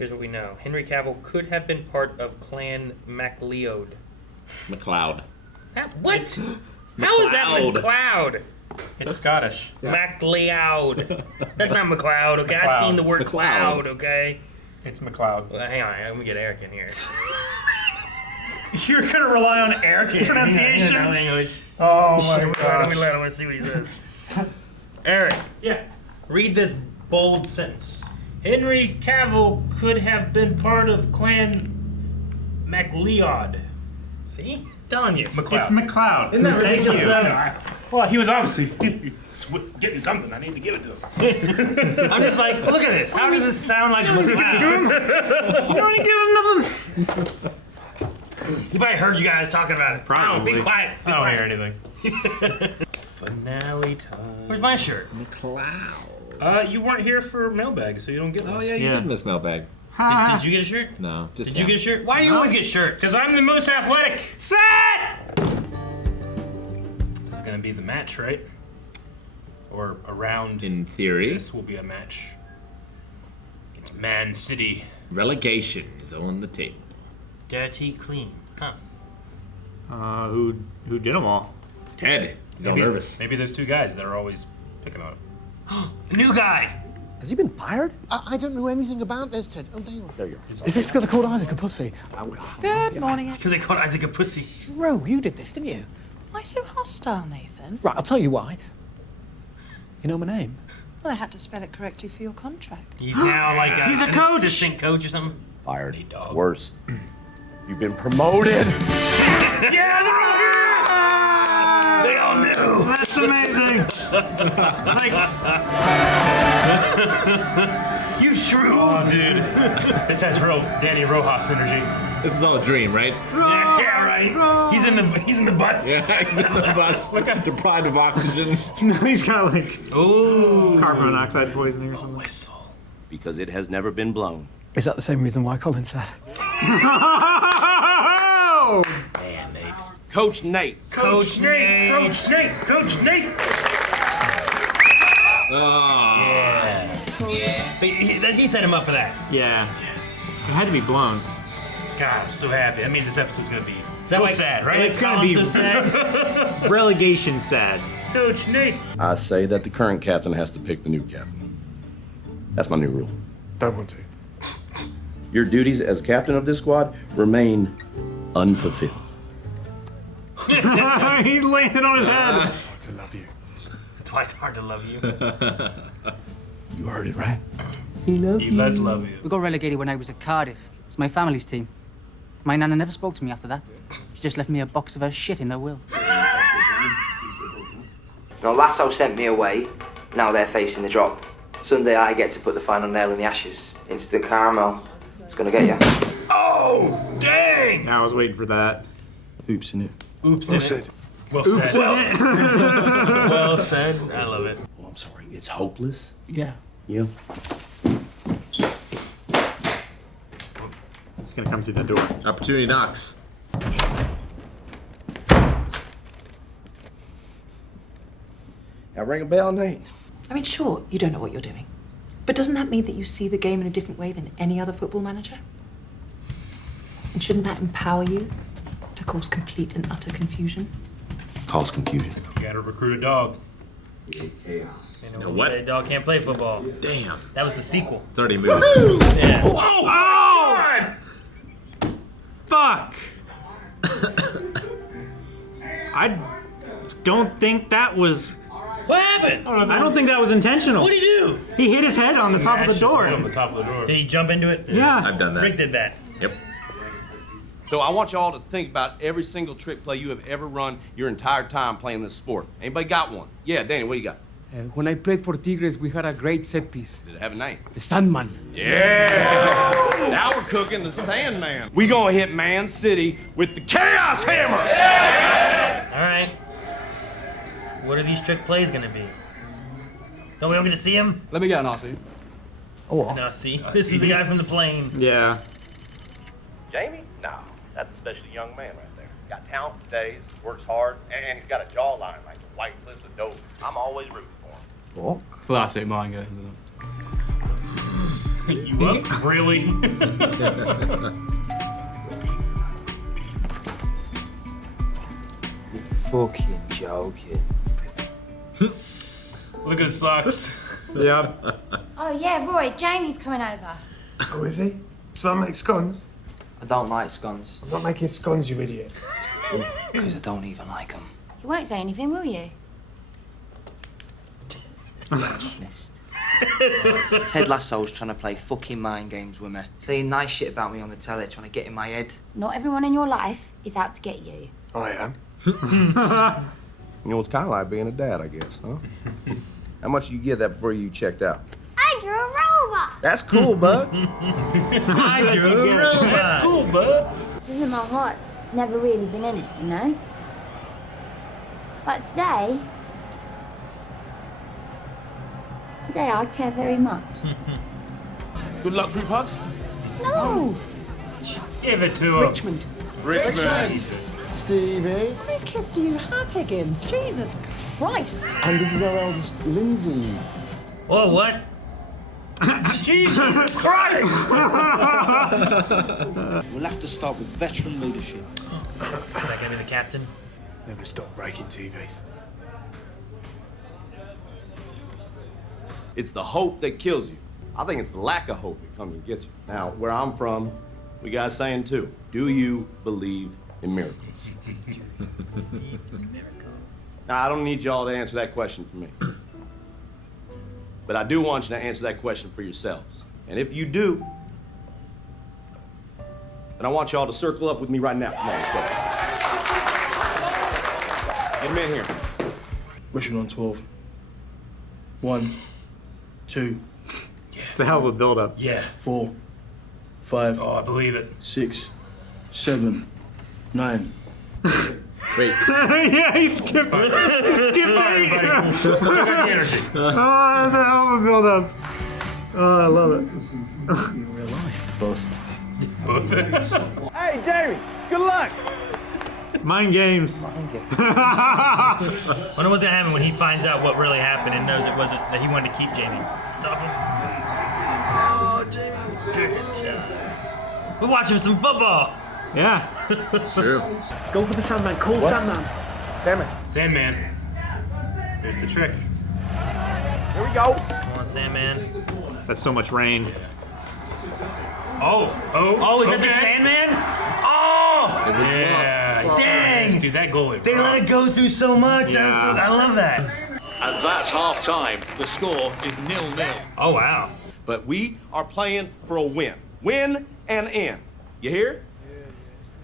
Here's what we know. Henry Cavill could have been part of Clan MacLeod. McLeod. What? How is that McLeod? It's Scottish. Yeah. MacLeod. That's not McLeod, okay? McLeod. I've seen the word McLeod. cloud, okay? It's McLeod. Well, hang on, let me get Eric in here. You're going to rely on Eric's pronunciation? English. Oh my Let me gosh. let him see what he says. Eric. Yeah. Read this bold sentence. Henry Cavill could have been part of Clan MacLeod. See? I'm telling you. It's McLeod. Isn't that Thank ridiculous? you. Well, he was obviously getting something. I need to give it to him. I'm just like, look at this. How does this sound like McLeod? You don't even give him nothing. He probably heard you guys talking about it. Probably. Be quiet. Be I don't quiet. hear anything. Finale time. Where's my shirt? McLeod. You weren't here for mailbag, so you don't get one. Oh, yeah, you did miss mailbag. Did you get a shirt? No, just Did you get a shirt? Why do you always get shirts? Because I'm the most athletic. Fat! This is going to be the match, right? Or around. In theory, This will be a match. It's Man City. relegation is on the table. Dirty clean. Huh. Who did them all? Ted, he's all nervous. Maybe those two guys that are always picking on him. A new guy. Has he been fired? I don't know anything about this, Ted. Oh, there you are. Is this because I called Isaac a pussy? Good morning. Because they called Isaac a pussy. Drew, you did this, didn't you? Why so hostile, Nathan? Right, I'll tell you why. You know my name? Well, I had to spell it correctly for your contract. He's now like He's a an coach. assistant coach or something. Fired. Hey, dog. It's worse. You've been promoted. Yeah, they all knew. That's amazing. You shrew. Oh, dude. This has real Danny Rojas energy. This is all a dream, right? Yeah, right. He's in the bus. Yeah, he's in the bus. Look at deprived of oxygen. No, he's got like Ooh. carbon monoxide poisoning or something. Whistle. Because it has never been blown. Is that the same reason why Colin's sad? Man, Nate. Coach Nate. Coach Nate. Coach Nate. Coach Nate. Yeah. But he set him up for that. Yeah. Yes. It had to be blown. God, I'm so happy. That means this episode's going to be Is that why sad, right? It's gonna be so sad. relegation sad. Coach Nate. I say that the current captain has to pick the new captain. That's my new rule. Don't want to. Your duties as captain of this squad remain unfulfilled. He's laying it on his head. To love you. That's why it's hard to love you. You heard it, right? He does love you. We got relegated when I was at Cardiff. It's my family's team. My nana never spoke to me after that. She just left me a box of her shit in her will. Now, Lasso sent me away. Now they're facing the drop. Sunday, I get to put the final nail in the ashes. Instant caramel. It's gonna get you. Oh, dang! I was waiting for that. Oops in it. Oops in it. Well Oops said. in it. Well said. I love it. Oh, I'm sorry. It's hopeless. Yeah. Yeah. It's gonna come through the door. Opportunity knocks. Now ring a bell, Nate. I mean, sure, you don't know what you're doing. But doesn't that mean that you see the game in a different way than any other football manager? And shouldn't that empower you to cause complete and utter confusion? Cause confusion. You gotta recruit a dog. Chaos. You know Now what? what? Say, dog can't play football. Damn. That was the sequel. It's already moved. Yeah. Oh! God! Fuck! I don't think that was. What happened? I don't think that was intentional. What did he do? He hit his head on the top of the door. On the top of the door. Did he jump into it? Yeah. I've done that. Rick did that. Yep. So I want you all to think about every single trick play you have ever run your entire time playing this sport. Anybody got one? Yeah, Danny, what do you got? When I played for Tigres, we had a great set piece. Did it have a name? The Sandman. Yeah! Now we're cooking the Sandman. We gonna hit Man City with the Chaos Hammer! All right. What are these trick plays gonna be? Don't we all get to see him? Let me get an Aussie. Oh, No, see? This is the guy from the plane. Yeah. Jamie? No, that's a special young man right there. Got talent for days, works hard, and he's got a jawline like the White Cliffs of Dover. I'm always rooting for him. Classic manga. You up? Really? Fucking joking. Look at his socks. Yep. Oh yeah, Roy, Jamie's coming over. Oh, is he? So I make scones? I don't like scones. I'm not making scones, you idiot. Because I don't even like them. You won't say anything, will you? Missed. Ted Lasso's trying to play fucking mind games with me. Saying nice shit about me on the telly, trying to get in my head. Not everyone in your life is out to get you. I am. You know, it's kind of like being a dad, I guess, huh? How much did you get that before you checked out? I drew a robot. That's cool, bud. I drew a robot. That's cool, bud. Isn't my heart? It's never really been in it, you know? But today I care very much. Good luck, group hugs. No! Give it to him. Richmond. Stevie. How many kids do you have, Higgins? Jesus Christ. And this is our eldest, Lindsay. Oh, what? Jesus Christ! We'll have to start with veteran leadership. Is that gonna be the captain? Never stop breaking TVs. It's the hope that kills you. I think it's the lack of hope that comes and gets you. Now, where I'm from, we got a saying too. Do you believe in miracles? Now, I don't need y'all to answer that question for me. But I do want you to answer that question for yourselves. And if you do, then I want y'all to circle up with me right now. Come on, let's go. Get them in here. Richmond on 12. 1, 2. It's a hell of a build-up. Yeah. 4, 5. Oh, I believe it. 6, 7, 9. Wait. Yeah, he skipped. He skipped Everybody. Still got the energy. Oh, that's a hell of a build-up. Oh, I love it. Real life. Both. Hey, Jamie, good luck. Mind games. Wonder what's gonna happen when he finds out what really happened and knows it wasn't that he wanted to keep Jamie. Stop him. Oh, Jamie. Good. We're watching some football. Yeah. True. Go for the Sandman. Call Sandman. Sandman. There's the trick. Here we go. Come on, Sandman. That's so much rain. Oh, is that the Sandman? Oh! Yeah. Dang! Dude, that goalie. They let it go through so much. Yeah. I love that. And that's half time. The score is 0-0. Oh, wow. But we are playing for a win. Win and end. You hear?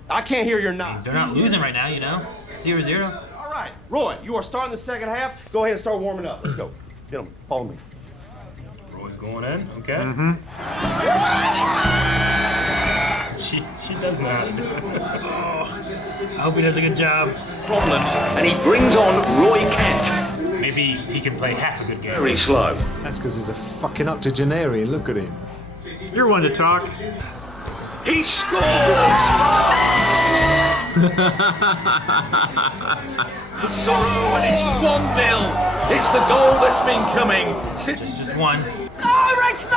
I can't hear your nods. They're not losing right now, you know? 0-0. All right, Roy, you are starting the second half. Go ahead and start warming up. Let's go. Get them. Follow me. Roy's going in. Okay. She does know how to do it. I hope he does a good job. Problems, and he brings on Roy Kent. Maybe he can play half a good game. Very slow. That's because he's a fucking octogenarian. Look at him. You're one to talk. He scores! And it's 1-0. It's the goal that's been coming. It's just one. Go, Richmond!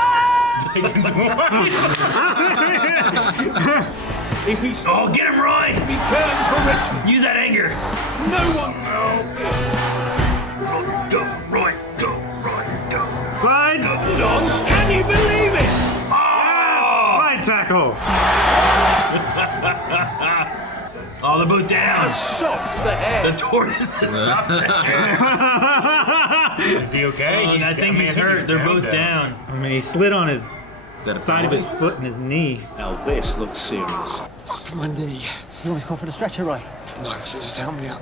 Oh, get him, Roy! He turns for Richmond. Use that anger. No one. Go, Roy. Go, Roy. Go. Slide. Hold on. Can you believe it? Oh! Slide tackle. Oh, they're both down. Stops the head. The tortoise is stopped there. Is he okay? I think he's hurt. They're both down. I mean, he slid on his side of his foot and his knee. Now this looks serious. My knee. You want to call for the stretcher, Roy? No, just help me up.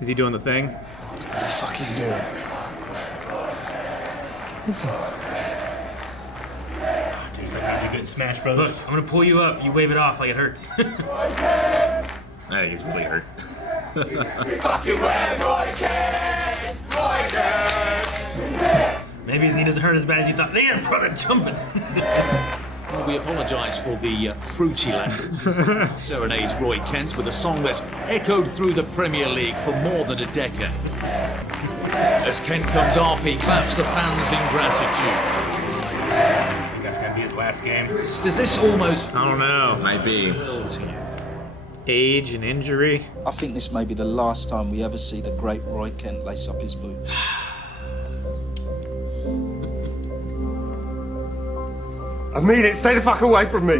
Is he doing the thing? What the fuck are you doing? Dude, he's like, you getting Smash Brothers. I'm gonna pull you up. You wave it off like it hurts. I think he's really hurt. Maybe his knee doesn't hurt as bad as he thought. They had product jumping. We apologise for the fruity language. Serenades Roy Kent with a song that's echoed through the Premier League for more than a decade. As Kent comes off, he claps the fans in gratitude. Last game. Does this almost I don't know. Might be. Age and injury. I think this may be the last time we ever see the great Roy Kent lace up his boots. I mean it. Stay the fuck away from me.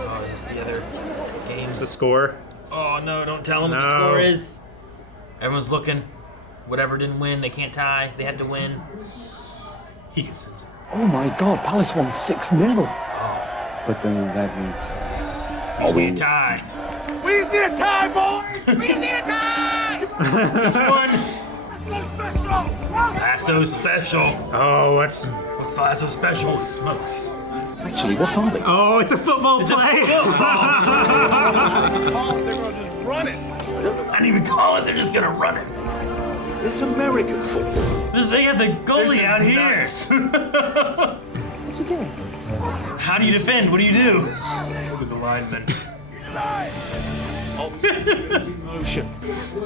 Oh, is this the other game? The score. Oh no! Don't tell them what the score is. Everyone's looking. Whatever didn't win, they can't tie. They have to win. He says. Oh my God, Palace won 6-0. But then that means... We need a tie. We just need a tie, boys! We just need a tie! Just one. Lasso special. Oh, what's the Lasso special? Holy smokes. Actually, what are they? Oh, it's a football It's play. a football. They're gonna just run it. I didn't even call it. They're just gonna run it. It's American football. They have the goalie out here. What's he doing? How do you defend? What do you do? With the lineman. motion?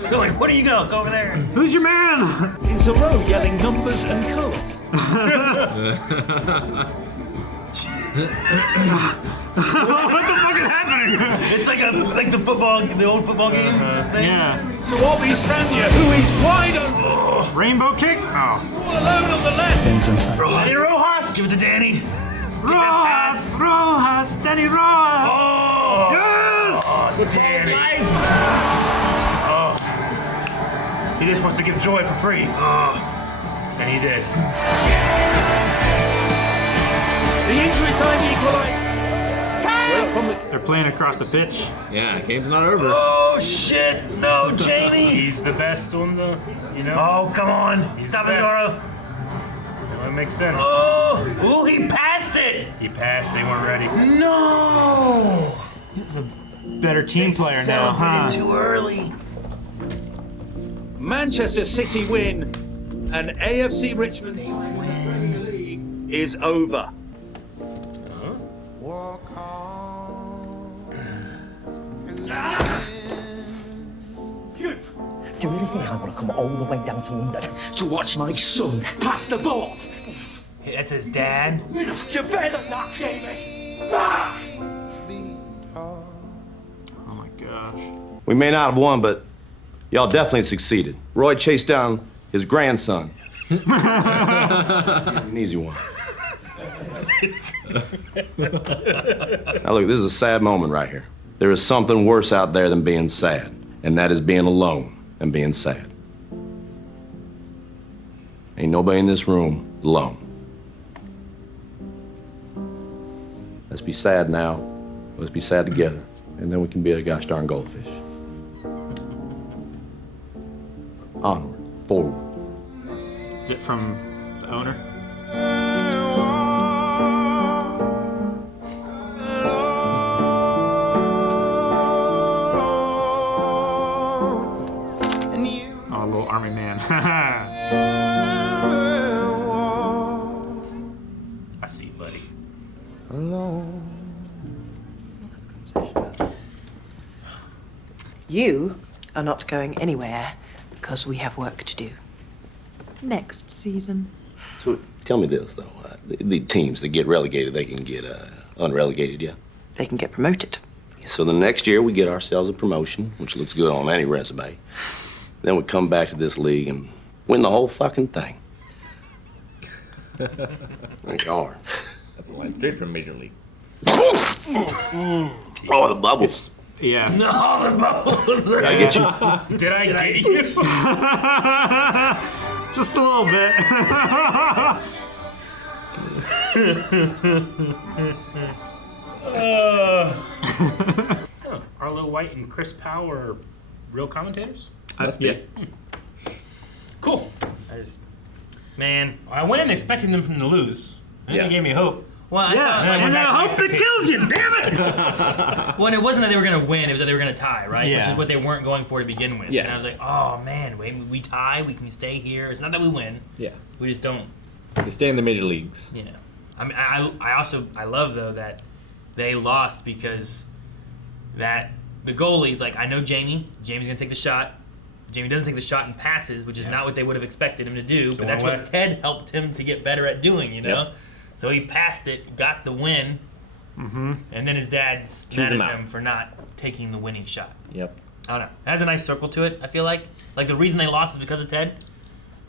You're like, what do you go? Go over there. Who's your man? Is Zero yelling numbers and colours? What the fuck is happening? It's like the football, the old football game thing. Yeah. So Obi Sanya, who is wide open. Rainbow kick? Oh. All alone on the left. Danny Rojas. Give it to Danny. Rojas! Rojas! Danny Rojas! Oh! Yes! Oh, Danny. Oh. He just wants to give joy for free. Oh. And he did. The injury time equaliser. They're playing across the pitch. Yeah, game's not over. Oh shit! No, Jamie! He's the best on the, you know. Oh, come on! Stop it, Zorro! That makes sense. Oh! Ooh, he passed it! He passed, they weren't ready. No! He's a better team player now, Celebrated huh? too early. Manchester City win, and AFC Richmond's Premier League is over. Do you really think I want to come all the way down to London to watch my son pass the ball? Hey, that's his dad. You're better than that, Jamie! Oh my gosh. We may not have won, but y'all definitely succeeded. Roy chased down his grandson. An easy one. Now look, this is a sad moment right here. There is something worse out there than being sad, and that is being alone and being sad. Ain't nobody in this room alone. Let's be sad now. Let's be sad together, and then we can be a gosh darn goldfish. Onward, forward. Is it from the owner? Oh, little army man. I see you, buddy. You are not going anywhere because we have work to do. Next season. So tell me this, though. The teams that get relegated, they can get unrelegated, yeah? They can get promoted. So the next year we get ourselves a promotion, which looks good on any resume. Then we come back to this league and win the whole fucking thing. Thank God. That's a line straight from Major League. Oh, the bubbles. Yeah. No, the bubbles. Did I get you? Did I get you? Just a little bit. Arlo White and Chris Powell are real commentators? Must be. Yeah. Cool. Man. I went in expecting them to lose. I think they gave me hope. Well, I Yeah, thought, and I hope that kills you, damn it! well, and it wasn't that they were going to win, it was that they were going to tie, right? Yeah. Which is what they weren't going for to begin with. Yeah. And I was like, oh, man, we tie, we can stay here. It's not that we win. Yeah. We just don't. They stay in the major leagues. Yeah. I mean, I love though that they lost because that the goalie's like, I know Jamie's gonna take the shot. Jamie doesn't take the shot and passes, which is not what they would have expected him to do, but that's what Ted helped him to get better at doing, you know? Yep. So he passed it, got the win, and then his dad's mad at him for not taking the winning shot. Yep. I don't know. It has a nice circle to it, I feel like. Like, the reason they lost is because of Ted,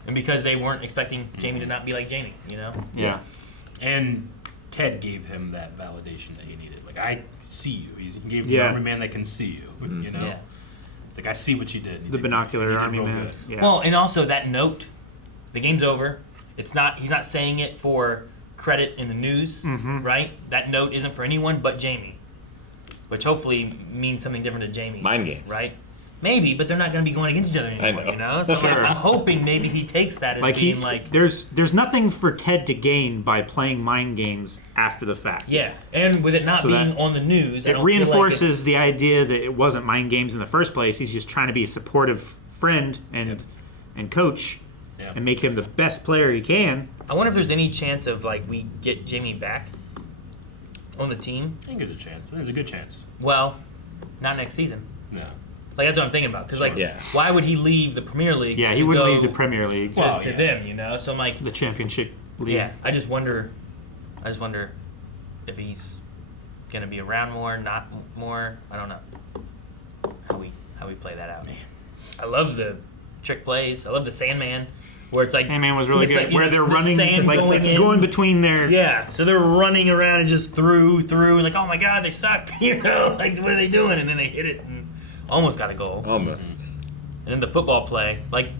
and because they weren't expecting Jamie to not be like Jamie, you know? Yeah. And Ted gave him that validation that he needed. Like, I see you. He gave the army man that can see you, you know? Yeah. It's like, I see what you did. The binocular army man. Yeah. Well, and also that note, the game's over. He's not saying it for credit in the news, right? That note isn't for anyone but Jamie, which hopefully means something different to Jamie. Mind games. Right? Maybe, but they're not going to be going against each other anymore, you know? So I'm hoping maybe he takes that as being like... There's nothing for Ted to gain by playing mind games after the fact. Yeah, and with it not being on the news, it reinforces the idea that it wasn't mind games in the first place. He's just trying to be a supportive friend and coach and make him the best player he can. I wonder if there's any chance of, like, we get Jamie back on the team. I think there's a chance. There's a good chance. Well, not next season. No. Like, that's what I'm thinking about. Because, why would he leave the Premier League? Yeah, he wouldn't leave the Premier League to them, you know? So I'm like... The Championship League. Yeah, I just wonder if he's going to be around more, not more. I don't know how we play that out. Man. I love the trick plays. I love the Sandman, where it's like... Sandman was really good. Like, where they're running, like, it's going between their... Yeah, so they're running around and just through, like, oh my God, they suck, you know? Like, what are they doing? And then they hit it and almost got a goal. Almost. And then the football play, like,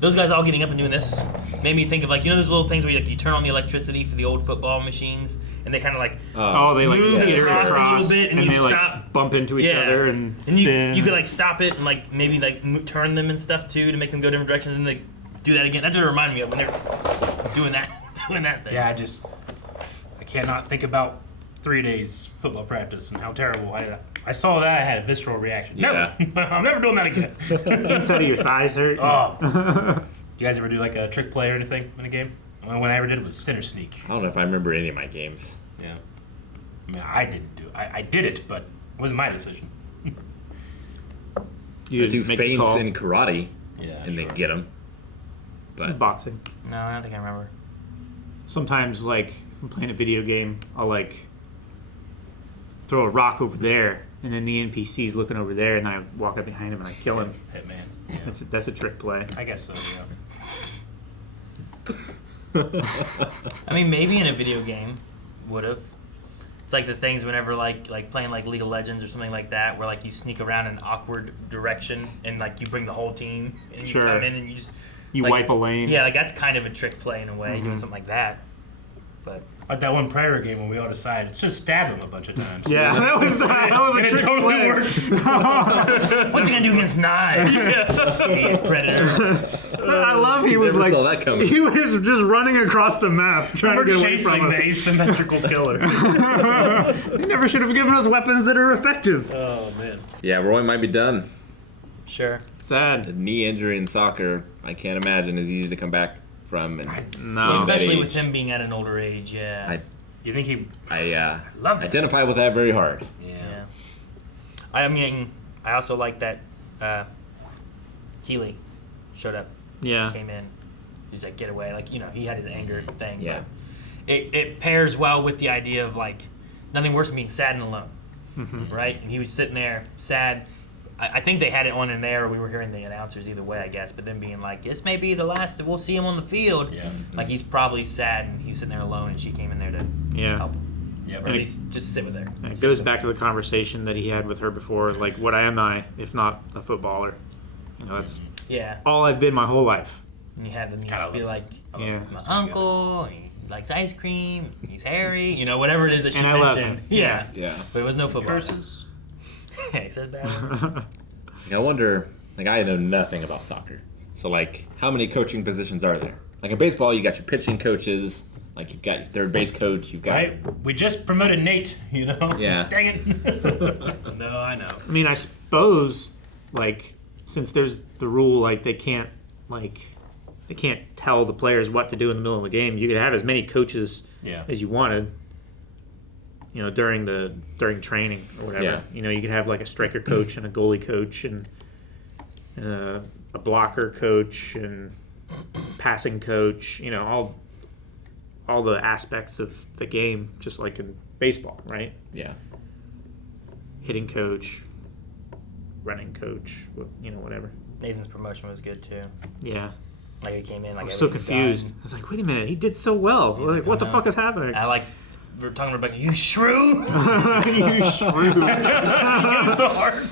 those guys all getting up and doing this made me think of, like, you know those little things where you turn on the electricity for the old football machines, and they kind of, like, they, like, move skitter across a little bit, and they, you like, stop. Bump into each other and spin. And you could, like, stop it and, like, maybe, like, turn them and stuff, too, to make them go different directions, and, like, do that again. That's what it reminded me of when they're doing that thing. Yeah, I cannot think about 3 days football practice and how terrible I saw that. I had a visceral reaction. Yeah. Never. I'm never doing that again. Inside of your thighs hurt. Oh. You guys ever do like a trick play or anything in a game? The only one I ever did was center sneak. I don't know if I remember any of my games. Yeah. I mean, I didn't do it. I did it, but it wasn't my decision. You do feints in karate, and they get them. But boxing. No, I don't think I remember. Sometimes, like, if I'm playing a video game, I'll, like, throw a rock over there, and then the NPC's looking over there, and then I walk up behind him and I kill him. Hitman. Yeah. That's a trick play. I guess so, I mean, maybe in a video game, would've. It's like the things whenever like playing like League of Legends or something like that, where like you sneak around an awkward direction and like you bring the whole team and you come in and you just like, wipe a lane. Yeah, like that's kind of a trick play in a way, doing something like that. But like that one prayer game when we all decided to just stab him a bunch of times. Yeah, that was the hell of a and trick it totally play. worked. What you gonna do against knives? Hey, predator. I love he was like saw that coming. he was just running across the map trying We're to get away chasing from the us. asymmetrical killer. They never should have given us weapons that are effective. Oh man. yeah, Roy might be done. Sure. Sad. A knee injury in soccer, I can't imagine is easy to come back from. And No. Especially with him being at an older age, yeah. You think he? I love it. identify with that very hard. Yeah. I mean, I also like that Keeley showed up. Yeah. Came in. He's like, get away. Like, you know, he had his anger thing. Yeah. But it pairs well with the idea of, like, nothing worse than being sad and alone. Right? And he was sitting there, sad. I think they had it on in there. We were hearing the announcers either way, I guess. But then being like, this may be the last that we'll see him on the field. Yeah. Like, he's probably sad and he was sitting there alone and she came in there to help him. Yeah. Or at least just sit with her. And it goes back to the conversation that he had with her before, like, what am I if not a footballer? You know, that's all I've been my whole life. And you have the music be like, yeah. it's my uncle, and he likes ice cream, he's hairy, you know, whatever it is that she And I love mentioned. him. Yeah. Yeah. But it was no football. Curses. He says bad words. I wonder, like, I know nothing about soccer. So, like, how many coaching positions are there? Like, in baseball, you got your pitching coaches, like, you've got your third base coach, you've got... Right? We just promoted Nate, you know? Yeah. Dang it. No, I know. I mean, I suppose, like, since there's the rule, like, they can't tell the players what to do in the middle of the game, you could have as many coaches as you wanted. You know, during training or whatever. Yeah. You know, you could have like a striker coach and a goalie coach and a blocker coach and passing coach. You know, all the aspects of the game, just like in baseball, right? Yeah. Hitting coach, running coach, you know, whatever. Nathan's promotion was good too. Yeah. Like he came in like I was so everything's confused. done. I was like, wait a minute, he did so well. Like, what the fuck is happening? I like. We were talking to Rebecca. You shrew. You shrew. It's so hard.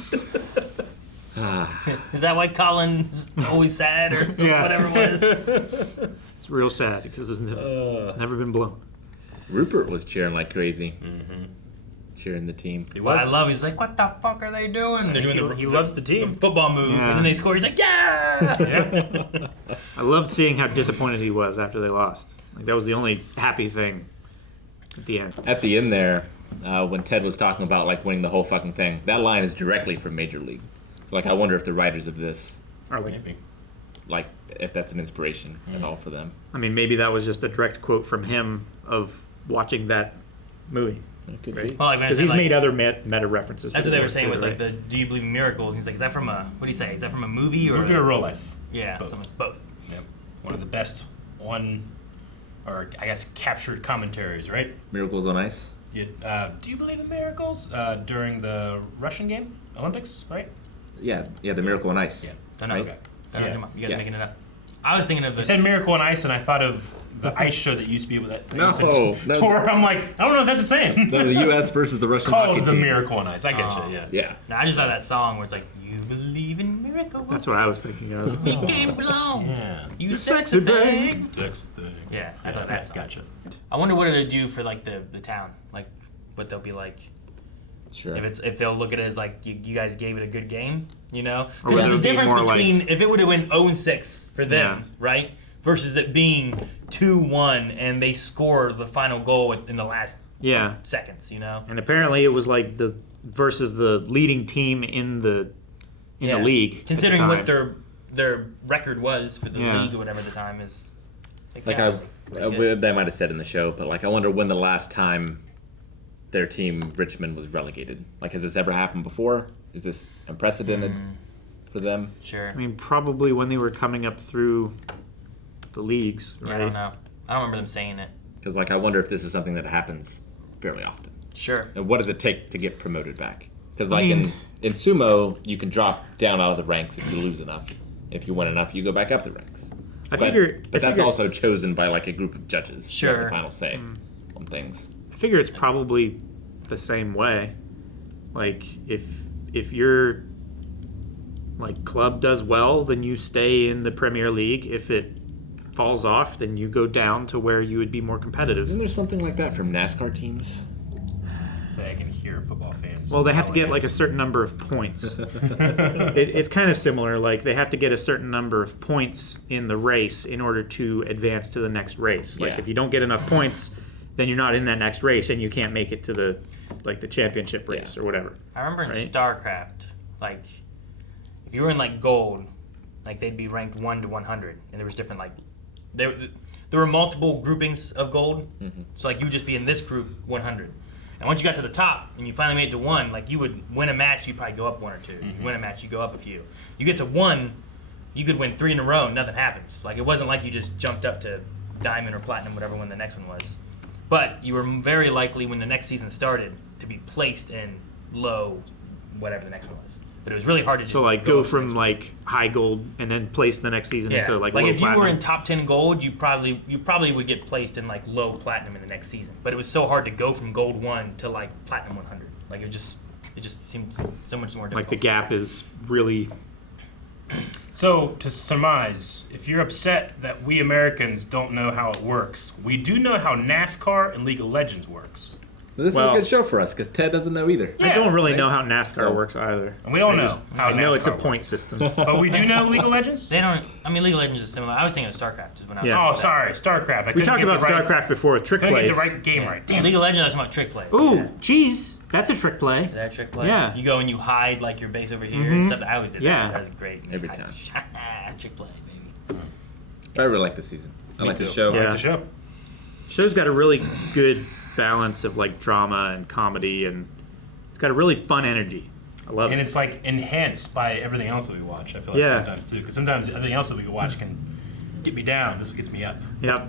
Is that why Colin's always sad or something, whatever it was? It's real sad because it's never been blown. Rupert was cheering like crazy. Cheering the team. What I love, he's like, what the fuck are they doing? They're doing he loves the team. The football move, Yeah. and then they score. He's like, yeah. I loved seeing how disappointed he was after they lost. Like that was the only happy thing at the end. At the end there, when Ted was talking about like winning the whole fucking thing, that line is directly from Major League. So like, I wonder if the writers of this Are like, Maybe. like if that's an inspiration at all for them. I mean, maybe that was just a direct quote from him of watching that movie. Right? Well, like, Because he's made other meta references. That's what they were before, saying too, with like right? the "Do you believe in miracles?" And he's like, "Is that from a what do you say? Is that from a movie or Movie or real life? Yeah, Both. both. Yep. One of the best or I guess captured commentaries, right? Miracles on Ice. Yeah. Do you believe in miracles? During the Russian game, Olympics, right? Yeah, the Miracle on Ice. Yeah. Don't know. Right? Okay. Don't know. Yeah. Come on. You guys making it up. I was thinking of You said Miracle on Ice, and I thought of the ice show that used to be with that. No. Tour. I'm like, I don't know if that's the same. No, the U.S. versus the Russian It's hockey called the team. Miracle on Ice. I get you. Yeah. Yeah. No, I just thought that song where it's like, "You believe in miracles." That's what I was thinking of. You can't belong. Yeah. You sexy thing. Sexy thing. Yeah, I thought that song. Gotcha. I wonder what it'll do for like the town, like what they'll be like. Sure. If they'll look at it as like you guys gave it a good game, you know. Or Because whether there's a it be difference more between like- if it would have went 0-6 for them, right, versus it being 2-1 and they score the final goal in the last seconds, you know. And apparently it was like versus the leading team in the league. at the Considering time. what their record was for the Yeah. league or whatever at the time is. Like they might have said in the show, but like I wonder when the last time their team Richmond was relegated. Like, has this ever happened before? Is this unprecedented for them? Sure. I mean, probably when they were coming up through the leagues, right? Yeah, I don't know. I don't remember them saying it. Because like I wonder if this is something that happens fairly often. Sure. And what does it take to get promoted back? Because I like mean- in sumo, you can drop down out of the ranks if you lose enough. If you win enough, you go back up the ranks. I figure that's also chosen by like a group of judges. Who have Sure. the final say on things. I figure it's probably the same way. Like if your like club does well, then you stay in the Premier League. If it falls off, then you go down to where you would be more competitive. Isn't there something like that from NASCAR teams? I can hear football fans. Well, they have to get like a certain number of points. It's kind of similar. Like they have to get a certain number of points in the race in order to advance to the next race. Like Yeah. if you don't get enough points, then you're not in that next race and you can't make it to the championship race or whatever. I remember in right? StarCraft, like if you were in like gold, like they'd be ranked 1 to 100, and there was different like there were multiple groupings of gold. So like you would just be in this group 100, and once you got to the top and you finally made it to 1, like you would win a match, you'd probably go up 1 or 2. You win a match, you go up a few. You get to 1, you could win 3 in a row, nothing happens. Like it wasn't like you just jumped up to diamond or platinum, whatever one the next one was. But you were very likely when the next season started to be placed in low, whatever the next one was. But it was really hard to just So like go from like high gold and then place the next season into like low if you platinum. were in top 10 gold, you probably would get placed in like low platinum in the next season. But it was so hard to go from gold 1 to like platinum 100. Like it just seemed so much more difficult. Like the gap is really. So, to surmise, if you're upset that we Americans don't know how it works, we do know how NASCAR and League of Legends works. This is a good show for us because Ted doesn't know either. I don't really Right? know how NASCAR works either. And we don't I know just- how I know it's a NASCAR point system. But we do know League of Legends? They don't. I mean, League of Legends is similar. I was thinking of StarCraft. Just when I was Yeah. Oh, sorry, StarCraft. I We couldn't talked get about the right- StarCraft before with trick couldn't plays. get the right game right. Damn League it. of Legends, I was talking about trick play. Ooh, geez, that's a trick play. Is that a trick play? Yeah. You go and you hide like your base over here and stuff. I always did Yeah. that. That was great. Every time. Trick play, baby. I really like this season. I Me like the too. show. Yeah. Like the show. Show's got a really good balance of like drama and comedy, and it's got a really fun energy. I love it. And it's like enhanced by everything else that we watch. I feel like sometimes too, because sometimes everything else that we watch can get me down. This one gets me up. Yep,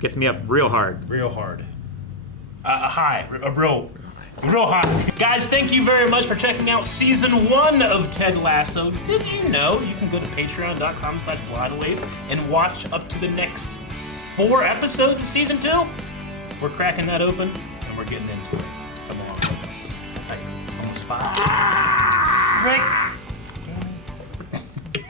gets me up real hard. Real hard. Real high. Guys, thank you very much for checking out season 1 of Ted Lasso. Did you know you can go to patreon.com/blindwave and watch up to the next 4 episodes of season 2? We're cracking that open and we're getting into it. Come along with us. Like almost 5. Rick.